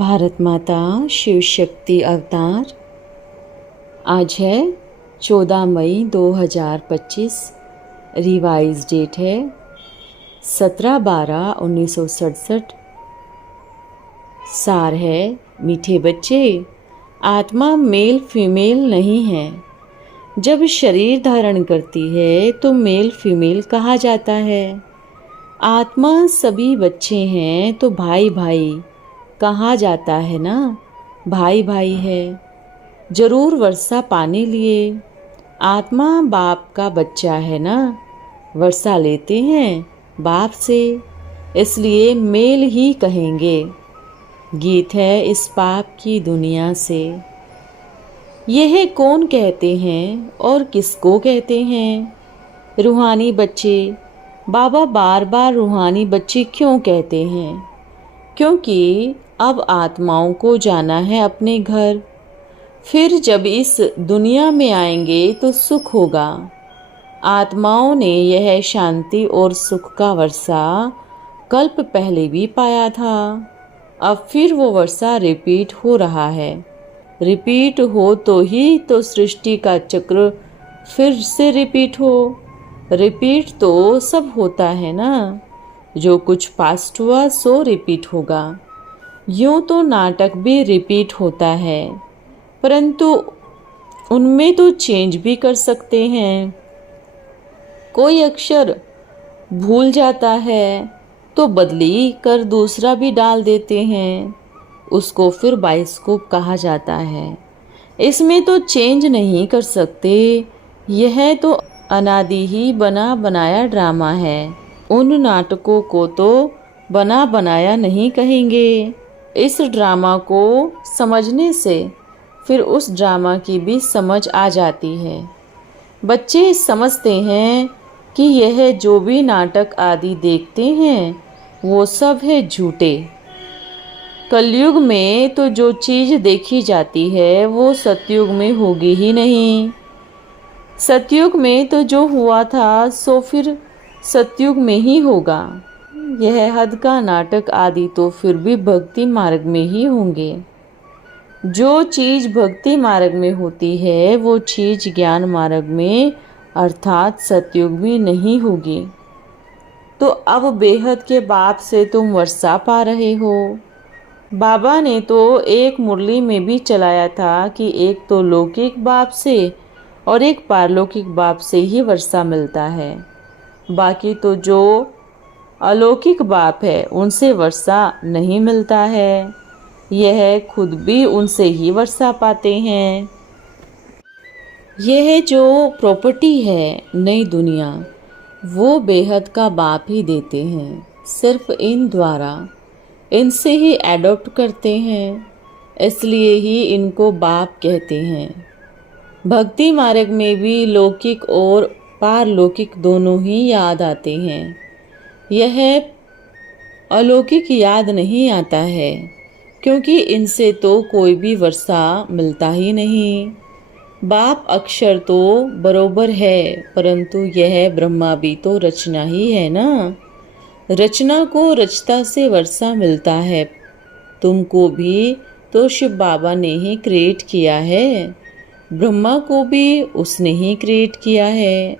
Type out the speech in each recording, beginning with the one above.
भारत माता शिव शक्ति अवतार। आज है 14 मई 2025। रिवाइज डेट है 17/12/1967। सार है, मीठे बच्चे, आत्मा मेल फीमेल नहीं है। जब शरीर धारण करती है तो मेल फीमेल कहा जाता है। आत्मा सभी बच्चे हैं तो भाई भाई कहा जाता है ना, भाई भाई है। जरूर वर्षा पाने लिए आत्मा बाप का बच्चा है ना, वर्षा लेते हैं बाप से, इसलिए मेल ही कहेंगे। गीत है इस पाप की दुनिया से। यह कौन कहते हैं और किसको कहते हैं? रूहानी बच्चे। बाबा बार बार रूहानी बच्चे क्यों कहते हैं? क्योंकि अब आत्माओं को जाना है अपने घर। फिर जब इस दुनिया में आएंगे तो सुख होगा। आत्माओं ने यह शांति और सुख का वर्षा कल्प पहले भी पाया था। अब फिर वो वर्षा रिपीट हो रहा है। रिपीट हो तो ही तो सृष्टि का चक्र फिर से रिपीट हो। रिपीट तो सब होता है ना, जो कुछ पास्ट हुआ सो रिपीट होगा। यूं तो नाटक भी रिपीट होता है, परंतु उनमें तो चेंज भी कर सकते हैं। कोई अक्षर भूल जाता है तो बदली कर दूसरा भी डाल देते हैं, उसको फिर बाइस्कोप कहा जाता है। इसमें तो चेंज नहीं कर सकते। यह तो अनादि ही बना बनाया ड्रामा है। उन नाटकों को तो बना बनाया नहीं कहेंगे। इस ड्रामा को समझने से फिर उस ड्रामा की भी समझ आ जाती है। बच्चे समझते हैं कि यह जो भी नाटक आदि देखते हैं वो सब है झूठे। कलयुग में तो जो चीज़ देखी जाती है वो सतयुग में होगी ही नहीं। सतयुग में तो जो हुआ था सो फिर सतयुग में ही होगा। यह हद का नाटक आदि तो फिर भी भक्ति मार्ग में ही होंगे। जो चीज़ भक्ति मार्ग में होती है वो चीज़ ज्ञान मार्ग में अर्थात सतयुग में नहीं होगी। तो अब बेहद के बाप से तुम वर्षा पा रहे हो। बाबा ने तो एक मुरली में भी चलाया था कि एक तो लौकिक बाप से और एक पारलौकिक बाप से ही वर्षा मिलता है। बाकी तो जो अलौकिक बाप है उनसे वर्षा नहीं मिलता है। यह खुद भी उनसे ही वर्षा पाते हैं। यह जो प्रॉपर्टी है नई दुनिया, वो बेहद का बाप ही देते हैं। सिर्फ इन द्वारा इनसे ही एडॉप्ट करते हैं, इसलिए ही इनको बाप कहते हैं। भक्ति मार्ग में भी लौकिक और पारलौकिक दोनों ही याद आते हैं। यह अलौकिक याद नहीं आता है, क्योंकि इनसे तो कोई भी वर्षा मिलता ही नहीं। बाप अक्षर तो बरोबर है, परंतु यह ब्रह्मा भी तो रचना ही है ना। रचना को रचता से वर्षा मिलता है। तुमको भी तो शिव बाबा ने ही क्रिएट किया है, ब्रह्मा को भी उसने ही क्रिएट किया है।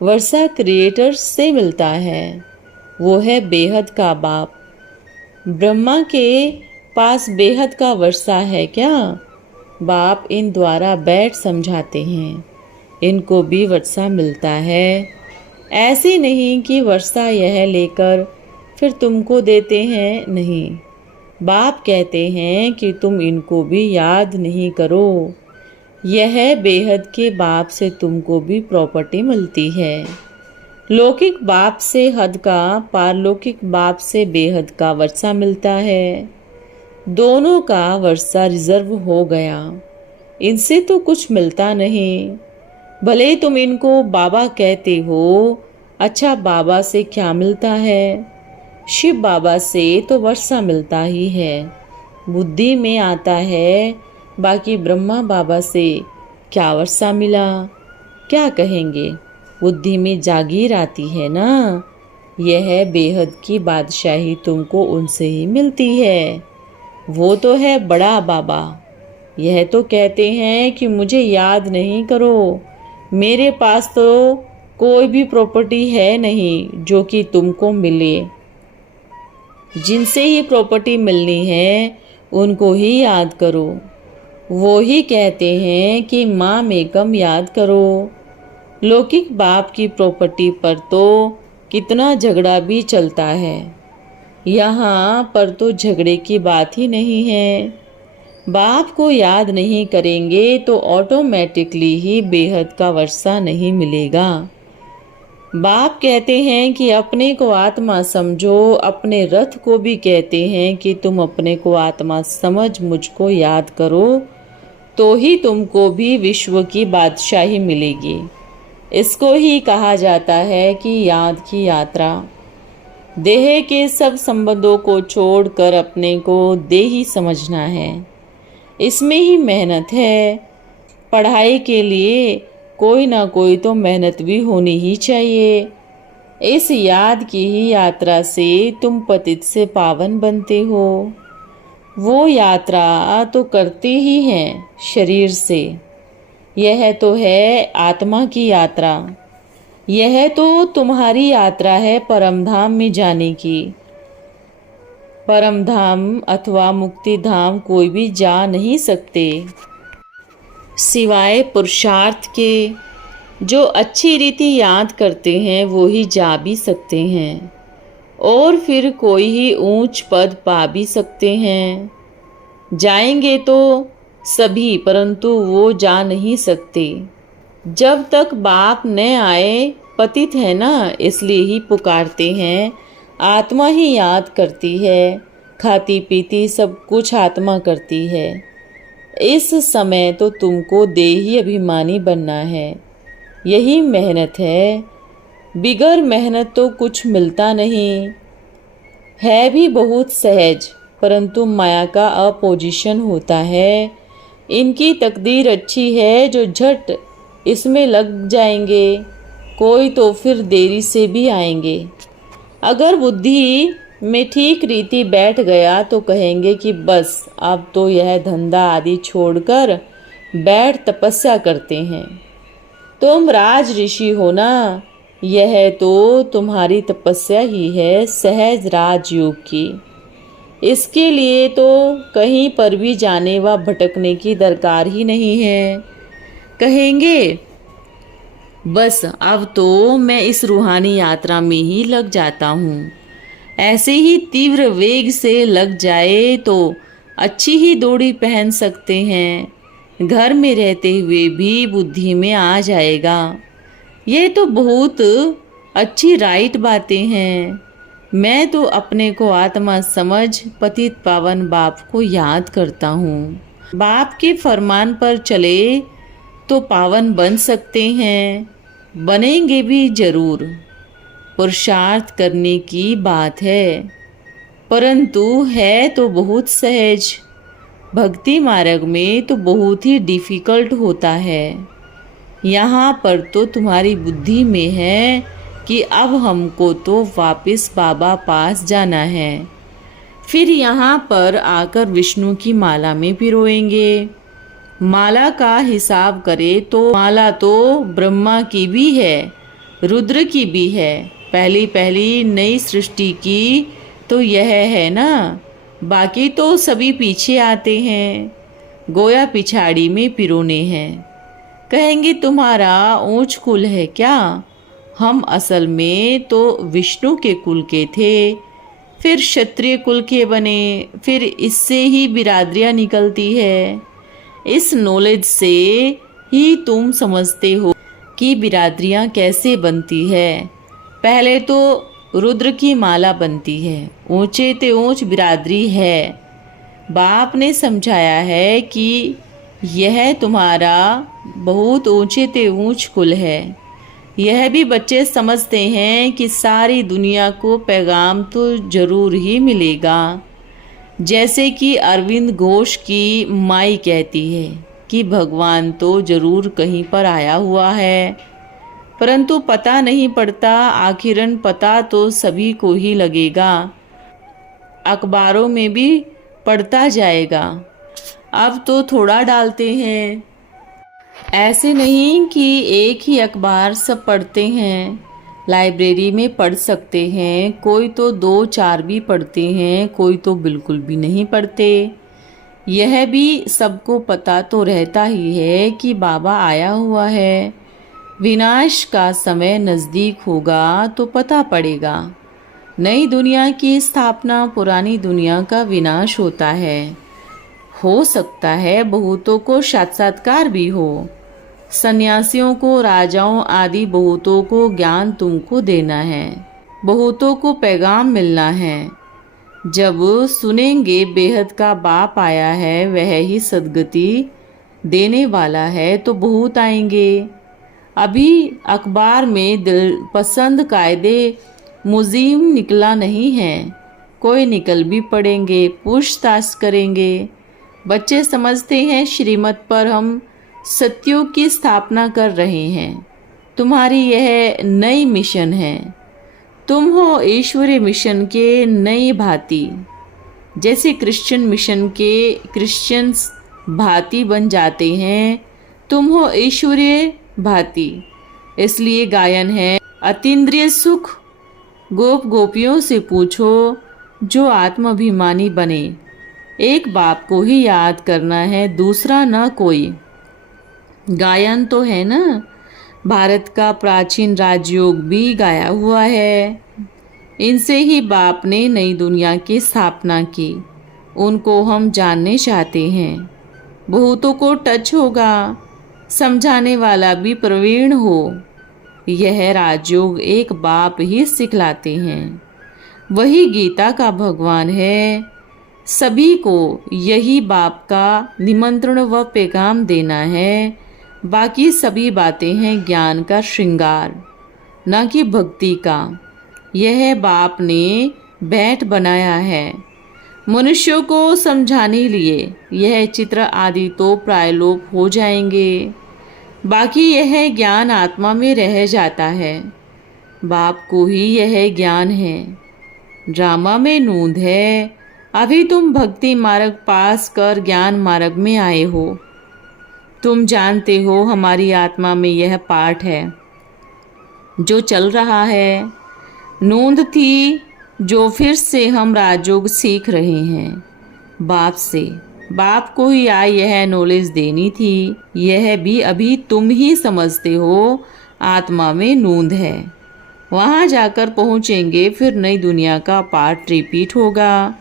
वर्षा क्रिएटर से मिलता है, वो है बेहद का बाप। ब्रह्मा के पास बेहद का वर्षा है क्या? बाप इन द्वारा बैठ समझाते हैं, इनको भी वर्षा मिलता है। ऐसे नहीं कि वर्षा यह लेकर फिर तुमको देते हैं, नहीं। बाप कहते हैं कि तुम इनको भी याद नहीं करो। यह बेहद के बाप से तुमको भी प्रॉपर्टी मिलती है। लौकिक बाप से हद का, पारलौकिक बाप से बेहद का वर्षा मिलता है। दोनों का वर्षा रिजर्व हो गया। इनसे तो कुछ मिलता नहीं। भले तुम इनको बाबा कहते हो, अच्छा बाबा से क्या मिलता है? शिव बाबा से तो वर्षा मिलता ही है, बुद्धि में आता है। बाकी ब्रह्मा बाबा से क्या वर्षा मिला? क्या कहेंगे? बुद्धि में जागीर आती है ना। यह बेहद की बादशाही तुमको उनसे ही मिलती है। वो तो है बड़ा बाबा। यह तो कहते हैं कि मुझे याद नहीं करो। मेरे पास तो कोई भी प्रॉपर्टी है नहीं जो कि तुमको मिले। जिनसे ही प्रॉपर्टी मिलनी है उनको ही याद करो। वो ही कहते हैं कि माँ मेकम याद करो। लौकिक बाप की प्रॉपर्टी पर तो कितना झगड़ा भी चलता है। यहाँ पर तो झगड़े की बात ही नहीं है। बाप को याद नहीं करेंगे तो ऑटोमेटिकली ही बेहद का वर्षा नहीं मिलेगा। बाप कहते हैं कि अपने को आत्मा समझो। अपने रथ को भी कहते हैं कि तुम अपने को आत्मा समझ मुझको याद करो, तो ही तुमको भी विश्व की बादशाही मिलेगी। इसको ही कहा जाता है कि याद की यात्रा। देह के सब संबंधों को छोड़कर अपने को देही समझना है। इसमें ही मेहनत है। पढ़ाई के लिए कोई ना कोई तो मेहनत भी होनी ही चाहिए। इस याद की ही यात्रा से तुम पतित से पावन बनते हो। वो यात्रा तो करते ही हैं शरीर से। यह तो है आत्मा की यात्रा। यह तो तुम्हारी यात्रा है परम धाम में जाने की। परम धाम अथवा मुक्ति धाम कोई भी जा नहीं सकते सिवाय पुरुषार्थ के। जो अच्छी रीति याद करते हैं वो ही जा भी सकते हैं, और फिर कोई ही ऊंच पद पा भी सकते हैं। जाएंगे तो सभी, परंतु वो जा नहीं सकते जब तक बाप न आए। पतित है ना, इसलिए ही पुकारते हैं। आत्मा ही याद करती है। खाती पीती सब कुछ आत्मा करती है। इस समय तो तुमको देही अभिमानी बनना है। यही मेहनत है। बिगर मेहनत तो कुछ मिलता नहीं है। भी बहुत सहज, परंतु माया का अपोजिशन होता है। इनकी तकदीर अच्छी है जो झट इसमें लग जाएंगे, कोई तो फिर देरी से भी आएंगे। अगर बुद्धि में ठीक रीति बैठ गया तो कहेंगे कि बस अब तो यह धंधा आदि छोड़कर बैठ तपस्या करते हैं। तुम राज ऋषि हो ना, यह तो तुम्हारी तपस्या ही है सहज राजयोग की। इसके लिए तो कहीं पर भी जाने व भटकने की दरकार ही नहीं है। कहेंगे बस अब तो मैं इस रूहानी यात्रा में ही लग जाता हूँ। ऐसे ही तीव्र वेग से लग जाए तो अच्छी ही दौड़ी पहन सकते हैं। घर में रहते हुए भी बुद्धि में आ जाएगा। ये तो बहुत अच्छी राइट बातें हैं। मैं तो अपने को आत्मा समझ पतित पावन बाप को याद करता हूँ। बाप के फरमान पर चले तो पावन बन सकते हैं, बनेंगे भी जरूर। पुरुषार्थ करने की बात है, परंतु है तो बहुत सहज। भक्ति मार्ग में तो बहुत ही डिफ़िकल्ट होता है। यहाँ पर तो तुम्हारी बुद्धि में है कि अब हमको तो वापस बाबा पास जाना है। फिर यहाँ पर आकर विष्णु की माला में पिरोएंगे। माला का हिसाब करे तो माला तो ब्रह्मा की भी है, रुद्र की भी है। पहली पहली नई सृष्टि की तो यह है ना, बाकी तो सभी पीछे आते हैं। गोया पिछाड़ी में पिरोने हैं। कहेंगे तुम्हारा ऊंच कुल है क्या? हम असल में तो विष्णु के कुल के थे, फिर क्षत्रिय कुल के बने, फिर इससे ही बिरादरियाँ निकलती है। इस नॉलेज से ही तुम समझते हो कि बिरादरियाँ कैसे बनती है। पहले तो रुद्र की माला बनती है, ऊंचे ते ऊंच बिरादरी है। बाप ने समझाया है कि यह तुम्हारा बहुत ऊंचे ते ऊंच कुल है। यह भी बच्चे समझते हैं कि सारी दुनिया को पैगाम तो जरूर ही मिलेगा। जैसे कि अरविंद घोष की माई कहती है कि भगवान तो जरूर कहीं पर आया हुआ है, परंतु पता नहीं पड़ता। आखिरन पता तो सभी को ही लगेगा। अखबारों में भी पढ़ता जाएगा। अब तो थोड़ा डालते हैं। ऐसे नहीं कि एक ही अखबार सब पढ़ते हैं। लाइब्रेरी में पढ़ सकते हैं, कोई तो 2-4 भी पढ़ते हैं, कोई तो बिल्कुल भी नहीं पढ़ते। यह भी सबको पता तो रहता ही है कि बाबा आया हुआ है। विनाश का समय नज़दीक होगा तो पता पड़ेगा। नई दुनिया की स्थापना पुरानी दुनिया का विनाश होता है। हो सकता है बहुतों को साक्षात्कार भी हो। सन्यासियों को, राजाओं आदि बहुतों को ज्ञान तुमको देना है, बहुतों को पैगाम मिलना है। जब सुनेंगे बेहद का बाप आया है, वह ही सद्गति देने वाला है, तो बहुत आएंगे। अभी अखबार में दिल पसंद कायदे मुजीम निकला नहीं है, कोई निकल भी पड़ेंगे, पूछताछ करेंगे। बच्चे समझते हैं श्रीमत पर हम सत्युग की स्थापना कर रहे हैं। तुम्हारी यह नई मिशन है। तुम हो ईश्वरीय मिशन के नई भांति। जैसे क्रिश्चियन मिशन के क्रिश्चियंस भांति बन जाते हैं, तुम हो ईश्वरीय भांति। इसलिए गायन है, अतीन्द्रिय सुख गोप गोपियों से पूछो जो आत्माभिमानी बने। एक बाप को ही याद करना है, दूसरा न कोई। गायन तो है ना, भारत का प्राचीन राजयोग भी गाया हुआ है। इनसे ही बाप ने नई दुनिया की स्थापना की। उनको हम जानने चाहते हैं। बहुतों को टच होगा, समझाने वाला भी प्रवीण हो। यह राजयोग एक बाप ही सिखलाते हैं। वही गीता का भगवान है। सभी को यही बाप का निमंत्रण व पैगाम देना है। बाकी सभी बातें हैं ज्ञान का श्रृंगार, न कि भक्ति का। यह बाप ने बैठ बनाया है मनुष्यों को समझाने लिए। यह चित्र आदि तो प्रायलोप हो जाएंगे, बाकी यह ज्ञान आत्मा में रह जाता है। बाप को ही यह ज्ञान है। ड्रामा में नूंद है। अभी तुम भक्ति मार्ग पास कर ज्ञान मार्ग में आए हो। तुम जानते हो हमारी आत्मा में यह पाठ है जो चल रहा है। नूंद थी जो फिर से हम राजयोग सीख रहे हैं बाप से। बाप को ही यह नॉलेज देनी थी। यह भी अभी तुम ही समझते हो। आत्मा में नूंद है, वहाँ जाकर पहुँचेंगे, फिर नई दुनिया का पार्ट रिपीट होगा।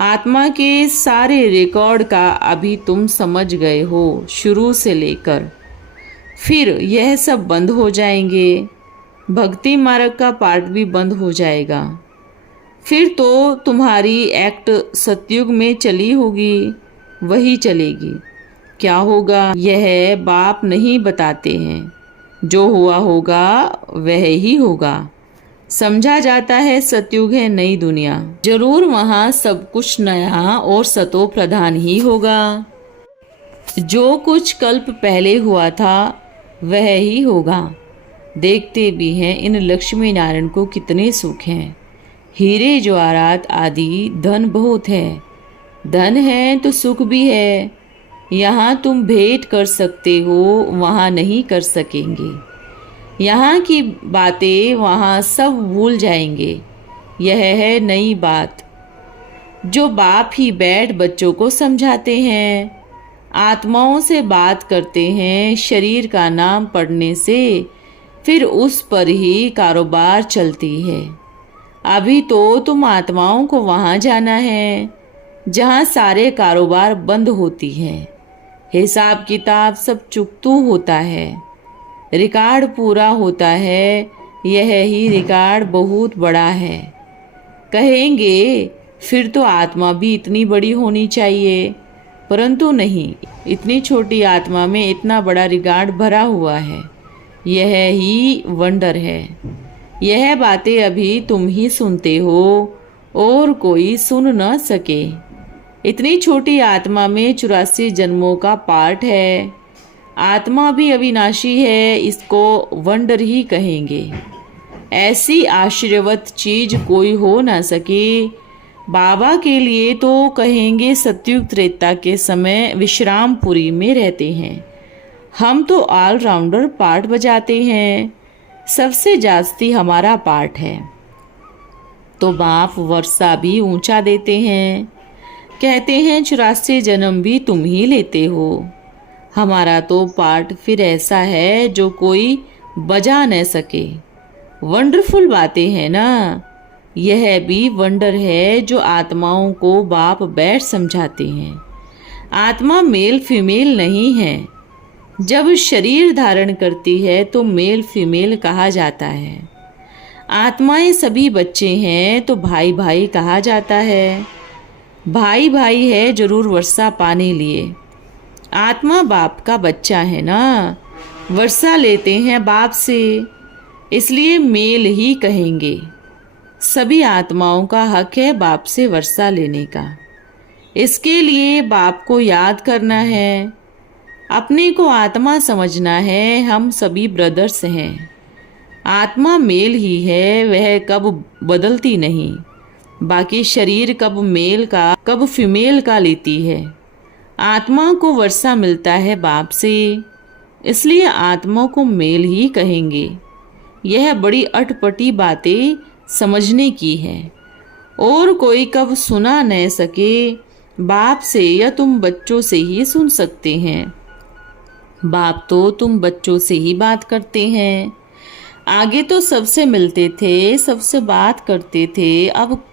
आत्मा के सारे रिकॉर्ड का अभी तुम समझ गए हो, शुरू से लेकर। फिर यह सब बंद हो जाएंगे। भक्ति मार्ग का पार्ट भी बंद हो जाएगा। फिर तो तुम्हारी एक्ट सतयुग में चली होगी, वही चलेगी। क्या होगा यह बाप नहीं बताते हैं। जो हुआ होगा वह ही होगा। समझा जाता है सतयुग है नई दुनिया। जरूर वहाँ सब कुछ नया और सतो प्रधान ही होगा। जो कुछ कल्प पहले हुआ था वह ही होगा। देखते भी हैं इन लक्ष्मी नारायण को कितने सुख हैं। हीरे जवाहरात आदि धन बहुत है। धन है तो सुख भी है। यहाँ तुम भेंट कर सकते हो, वहाँ नहीं कर सकेंगे। यहाँ की बातें वहाँ सब भूल जाएंगे। यह है नई बात जो बाप ही बैठ बच्चों को समझाते हैं। आत्माओं से बात करते हैं। शरीर का नाम पढ़ने से फिर उस पर ही कारोबार चलती है। अभी तो तुम आत्माओं को वहाँ जाना है जहाँ सारे कारोबार बंद होती है। हिसाब किताब सब चुकतू होता है। रिकॉर्ड पूरा होता है। यह ही रिकॉर्ड बहुत बड़ा है। कहेंगे फिर तो आत्मा भी इतनी बड़ी होनी चाहिए, परंतु नहीं। इतनी छोटी आत्मा में इतना बड़ा रिकॉर्ड भरा हुआ है। यह ही वंडर है। यह बातें अभी तुम ही सुनते हो और कोई सुन न सके। इतनी छोटी आत्मा में 84 जन्मों का पार्ट है। आत्मा भी अविनाशी है, इसको वंडर ही कहेंगे। ऐसी आश्चर्यवत चीज कोई हो ना सके बाबा के लिए तो कहेंगे सतयुग त्रेता के समय विश्रामपुरी में रहते हैं। हम तो ऑलराउंडर पार्ट बजाते हैं, सबसे जास्ती हमारा पार्ट है। तो बाप वर्षा भी ऊंचा देते हैं, कहते हैं 84 जन्म भी तुम ही लेते हो। हमारा तो पार्ट फिर ऐसा है जो कोई बजा न सके। वंडरफुल बातें हैं ना। यह भी वंडर है जो आत्माओं को बाप बैठ समझाते हैं। आत्मा मेल फीमेल नहीं है। जब शरीर धारण करती है तो मेल फीमेल कहा जाता है। आत्माएं सभी बच्चे हैं तो भाई भाई कहा जाता है। भाई भाई है जरूर वर्षा पाने लिए। आत्मा बाप का बच्चा है ना, वर्षा लेते हैं बाप से, इसलिए मेल ही कहेंगे। सभी आत्माओं का हक है बाप से वर्षा लेने का। इसके लिए बाप को याद करना है, अपने को आत्मा समझना है। हम सभी ब्रदर्स हैं। आत्मा मेल ही है, वह कब बदलती नहीं। बाकी शरीर कब मेल का कब फीमेल का लेती है। आत्मा को वर्षा मिलता है बाप से, इसलिए आत्मा को मेल ही कहेंगे। यह बड़ी अटपटी बातें समझने की है और कोई कब सुना न सके। बाप से या तुम बच्चों से ही सुन सकते हैं। बाप तो तुम बच्चों से ही बात करते हैं। आगे तो सबसे मिलते थे, सबसे बात करते थे, अब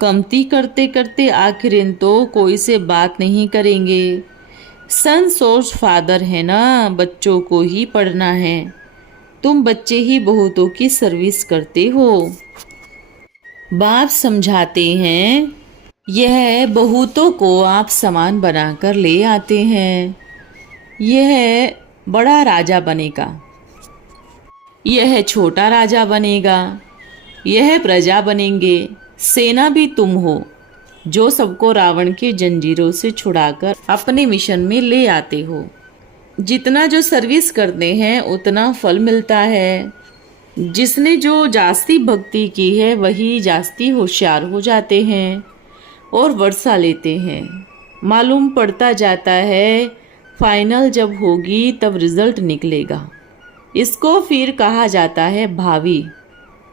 कमती करते करते आखिर तो कोई से बात नहीं करेंगे। सन सोर्स फादर है ना, बच्चों को ही पढ़ना है। तुम बच्चे ही बहुतों की सर्विस करते हो। बाप समझाते हैं, यह बहुतों को आप समान बनाकर ले आते हैं। यह बड़ा राजा बनेगा, यह छोटा राजा बनेगा, यह प्रजा बनेंगे। सेना भी तुम हो जो सबको रावण की जंजीरों से छुड़ाकर अपने मिशन में ले आते हो। जितना जो सर्विस करते हैं उतना फल मिलता है। जिसने जो जास्ती भक्ति की है वही जास्ती होशियार हो जाते हैं और वर्षा लेते हैं। मालूम पड़ता जाता है, फाइनल जब होगी तब रिजल्ट निकलेगा। इसको फिर कहा जाता है भावी।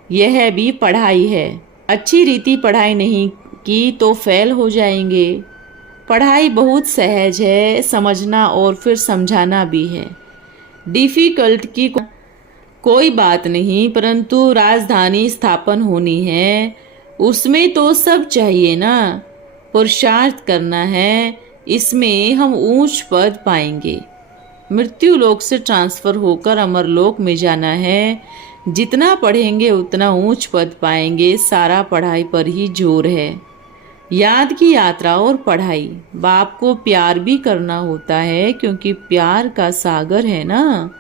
यह भी पढ़ाई है। अच्छी रीति पढ़ाई नहीं की तो फेल हो जाएंगे। पढ़ाई बहुत सहज है, समझना और फिर समझाना भी है। डिफ़िकल्ट की कोई बात नहीं, परंतु राजधानी स्थापन होनी है, उसमें तो सब चाहिए ना। पुरुषार्थ करना है, इसमें हम ऊंच पद पाएंगे। मृत्यु लोक से ट्रांसफ़र होकर अमर लोक में जाना है। जितना पढ़ेंगे उतना ऊंच पद पाएंगे। सारा पढ़ाई पर ही जोर है। याद की यात्रा और पढ़ाई। बाप को प्यार भी करना होता है क्योंकि प्यार का सागर है ना।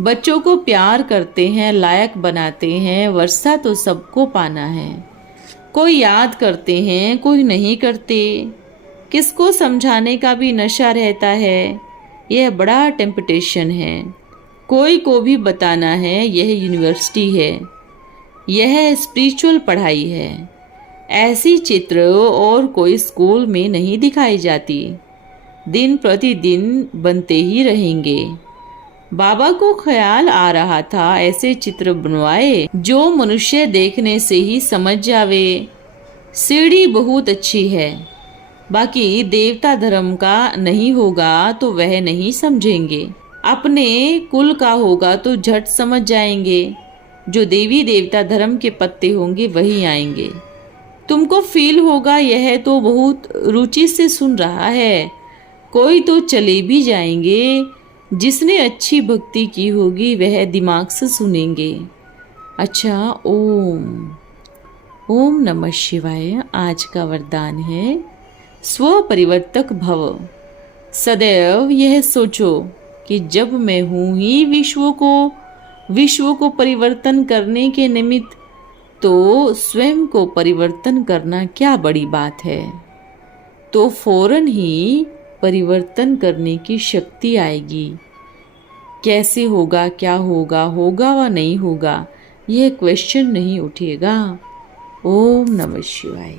बच्चों को प्यार करते हैं, लायक बनाते हैं। वर्षा तो सबको पाना है। कोई याद करते हैं, कोई नहीं करते। किसको समझाने का भी नशा रहता है। यह बड़ा टेम्पटेशन है। कोई को भी बताना है यह यूनिवर्सिटी है, यह स्पिरिचुअल पढ़ाई है। ऐसी चित्र और कोई स्कूल में नहीं दिखाई जाती। दिन प्रतिदिन बनते ही रहेंगे। बाबा को ख्याल आ रहा था ऐसे चित्र बनवाए जो मनुष्य देखने से ही समझ जावे। सीढ़ी बहुत अच्छी है, बाकी देवता धर्म का नहीं होगा तो वह नहीं समझेंगे। अपने कुल का होगा तो झट समझ जाएंगे। जो देवी देवता धर्म के पत्ते होंगे वही आएंगे। तुमको फील होगा यह तो बहुत रुचि से सुन रहा है। कोई तो चले भी जाएंगे। जिसने अच्छी भक्ति की होगी वह दिमाग से सुनेंगे। अच्छा, ओम नमः शिवाय आज का वरदान है, स्व परिवर्तक भव। सदैव यह सोचो कि जब मैं हूँ ही विश्व को परिवर्तन करने के निमित्त, तो स्वयं को परिवर्तन करना क्या बड़ी बात है। तो फौरन ही परिवर्तन करने की शक्ति आएगी। कैसे होगा, क्या होगा, होगा व नहीं होगा, यह क्वेश्चन नहीं उठेगा। ओम नमः शिवाय।